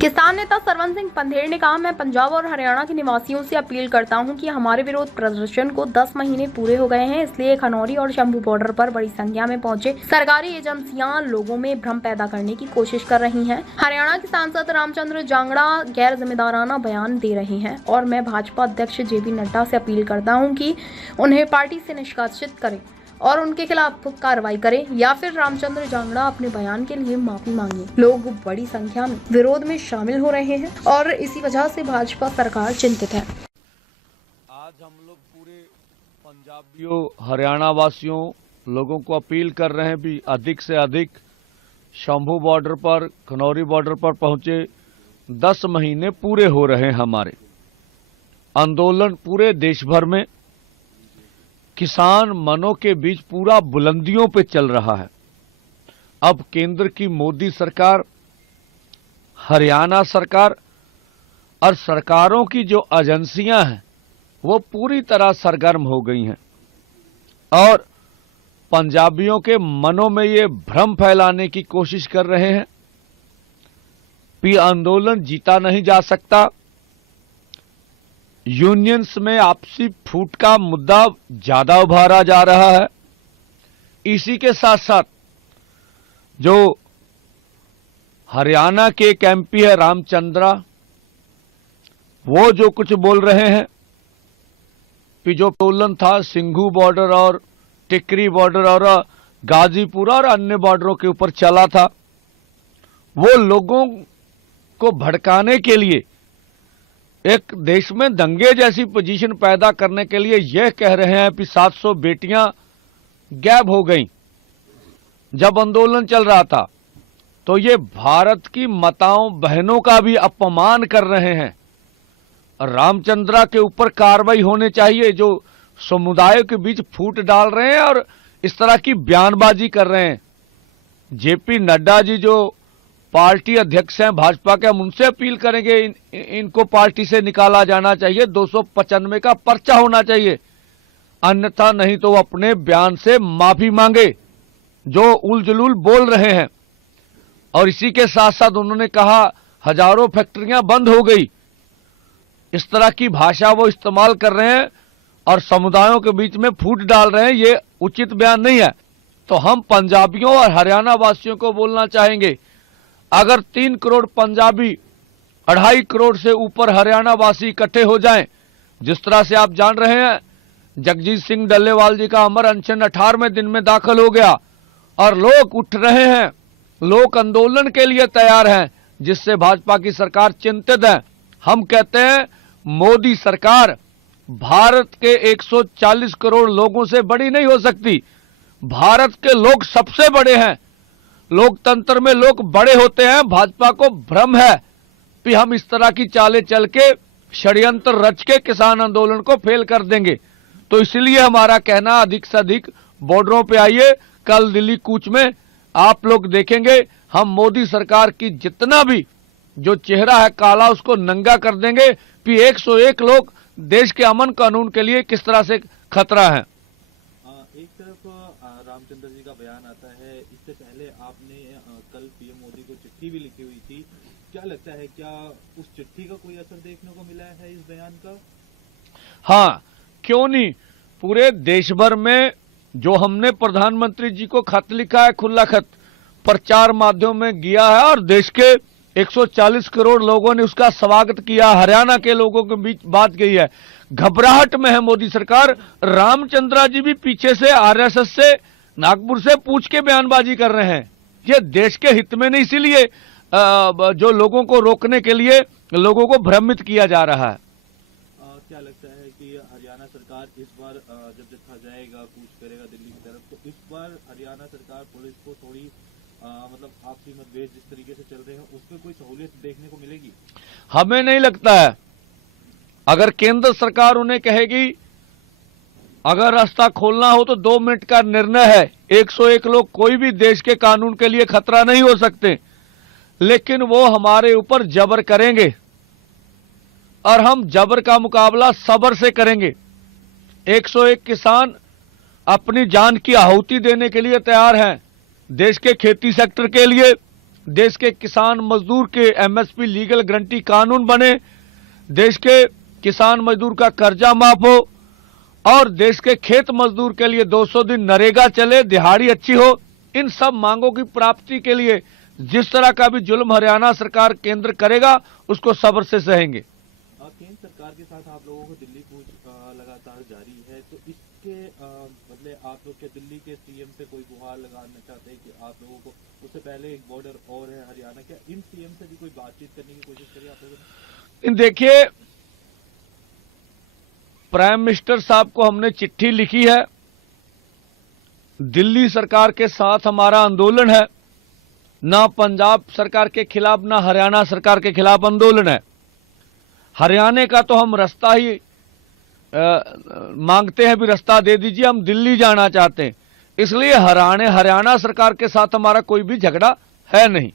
किसान नेता सरवन सिंह पंधेर ने कहा, मैं पंजाब और हरियाणा के निवासियों से अपील करता हूं कि हमारे विरोध प्रदर्शन को 10 महीने पूरे हो गए हैं, इसलिए खनौरी और शंभू बॉर्डर पर बड़ी संख्या में पहुंचे सरकारी एजेंसियां लोगों में भ्रम पैदा करने की कोशिश कर रही हैं। हरियाणा के सांसद रामचंद्र जांगड़ा गैर जिम्मेदाराना बयान दे रहे हैं और मैं भाजपा अध्यक्ष JP नड्डा से अपील करता हूँ कि उन्हें पार्टी से निष्कासित करें और उनके खिलाफ कार्रवाई करें या फिर रामचंद्र जांगड़ा अपने बयान के लिए माफी मांगे। लोग बड़ी संख्या में विरोध में शामिल हो रहे हैं और इसी वजह से भाजपा सरकार चिंतित है। आज हम लोग पूरे पंजाबियों हरियाणा वासियों लोगों को अपील कर रहे हैं भी अधिक से अधिक शंभू बॉर्डर पर खनौरी बॉर्डर पर पहुंचे। 10 महीने पूरे हो रहे हैं हमारे आंदोलन पूरे देश भर में किसान मनों के बीच पूरा बुलंदियों पे चल रहा है। अब केंद्र की मोदी सरकार, हरियाणा सरकार और सरकारों की जो एजेंसियां हैं वो पूरी तरह सरगर्म हो गई हैं और पंजाबियों के मनों में ये भ्रम फैलाने की कोशिश कर रहे हैं कि आंदोलन जीता नहीं जा सकता। यूनियंस में आपसी फूट का मुद्दा ज्यादा उभारा जा रहा है। इसी के साथ साथ जो हरियाणा के एक MP है रामचंद्रा, वो जो कुछ बोल रहे हैं कि जो आंदोलन था सिंघू बॉर्डर और टिकरी बॉर्डर और गाजीपुर और अन्य बॉर्डरों के ऊपर चला था, वो लोगों को भड़काने के लिए एक देश में दंगे जैसी पोजीशन पैदा करने के लिए यह कह रहे हैं कि 700 बेटियां गायब हो गईं जब आंदोलन चल रहा था। तो ये भारत की माताओं बहनों का भी अपमान कर रहे हैं। रामचंद्रा के ऊपर कार्रवाई होने चाहिए जो समुदायों के बीच फूट डाल रहे हैं और इस तरह की बयानबाजी कर रहे हैं। JP नड्डा जी जो पार्टी अध्यक्ष हैं भाजपा के, हम उनसे अपील करेंगे इनको पार्टी से निकाला जाना चाहिए, 295 का पर्चा होना चाहिए, अन्यथा नहीं तो वो अपने बयान से माफी मांगे जो उलझुल बोल रहे हैं। और इसी के साथ साथ उन्होंने कहा हजारों फैक्ट्रियां बंद हो गई। इस तरह की भाषा वो इस्तेमाल कर रहे हैं और समुदायों के बीच में फूट डाल रहे हैं, ये उचित बयान नहीं है। तो हम पंजाबियों और हरियाणा वासियों को बोलना चाहेंगे, अगर 3 करोड़ पंजाबी 2.5 करोड़ से ऊपर हरियाणा वासी इकट्ठे हो जाएं, जिस तरह से आप जान रहे हैं जगजीत सिंह डल्लेवाल जी का अमर अनशन 18वें दिन में दाखिल हो गया और लोग उठ रहे हैं, लोग आंदोलन के लिए तैयार हैं, जिससे भाजपा की सरकार चिंतित है। हम कहते हैं मोदी सरकार भारत के 140 करोड़ लोगों से बड़ी नहीं हो सकती। भारत के लोग सबसे बड़े हैं, लोकतंत्र में लोग बड़े होते हैं। भाजपा को भ्रम है कि हम इस तरह की चालें चल के षड्यंत्र रच के किसान आंदोलन को फेल कर देंगे। तो इसलिए हमारा कहना अधिक से अधिक बॉर्डरों पे आइए। कल दिल्ली कूच में आप लोग देखेंगे हम मोदी सरकार की जितना भी जो चेहरा है काला उसको नंगा कर देंगे कि 101 लोग देश के अमन कानून के लिए किस तरह से खतरा है। एक तरफ रामचंद्र जी का बयान आता है, इससे पहले आपने कल PM मोदी को चिट्ठी भी लिखी हुई थी। क्या लगता है, क्या उस चिट्ठी का कोई असर देखने को मिला है इस बयान का? हाँ, क्यों नहीं। पूरे देश भर में जो हमने प्रधानमंत्री जी को खत लिखा है, खुला खत प्रचार माध्यम में गया है और देश के 140 करोड़ लोगों ने उसका स्वागत किया। हरियाणा के लोगों के बीच बात गई है। घबराहट में है मोदी सरकार। रामचंद्रा जी भी पीछे से RSS से नागपुर से पूछ के बयानबाजी कर रहे हैं। ये देश के हित में नहीं, इसीलिए जो लोगों को रोकने के लिए लोगों को भ्रमित किया जा रहा है। क्या लगता है कि हरियाणा सरकार इस बार जब जत्था जाएगा, कूच करेगा दिल्ली की तरफ, तो इस बार हरियाणा सरकार पुलिस को थोड़ी मतलब आपसी मतभेद जिस तरीके से चल रहे हैं उसमें कोई सहूलियत देखने को मिलेगी? हमें नहीं लगता है। अगर केंद्र सरकार उन्हें कहेगी अगर रास्ता खोलना हो तो 2 मिनट का निर्णय है, 101 लोग कोई भी देश के कानून के लिए खतरा नहीं हो सकते, लेकिन वो हमारे ऊपर जबर करेंगे और हम जबर का मुकाबला सब्र से करेंगे। 101 किसान अपनी जान की आहुति देने के लिए तैयार हैं, देश के खेती सेक्टर के लिए, देश के किसान मजदूर के एमएसपी लीगल गारंटी कानून बने, देश के किसान मजदूर का कर्जा माफ हो और देश के खेत मजदूर के लिए 200 दिन नरेगा चले, दिहाड़ी अच्छी हो। इन सब मांगों की प्राप्ति के लिए जिस तरह का भी जुल्म हरियाणा सरकार केंद्र करेगा उसको सब्र से सहेंगे। केंद्र सरकार के साथ आप लोगों को दिल्ली कूच लगातार जारी है, तो इसके बदले आप लोग के दिल्ली के सीएम से कोई गुहार लगाना चाहते हैं कि आप लोगों को, उससे पहले एक बॉर्डर और है हरियाणा, क्या इन सीएम से भी कोई बातचीत करने की कोशिश करी आप लोगों ने? देखिए, प्राइम मिनिस्टर साहब को हमने चिट्ठी लिखी है। दिल्ली सरकार के साथ हमारा आंदोलन है, ना पंजाब सरकार के खिलाफ ना हरियाणा सरकार के खिलाफ आंदोलन है। हरियाणा का तो हम रास्ता ही मांगते हैं, भी रास्ता दे दीजिए, हम दिल्ली जाना चाहते हैं। इसलिए हरियाणा सरकार के साथ हमारा कोई भी झगड़ा है नहीं।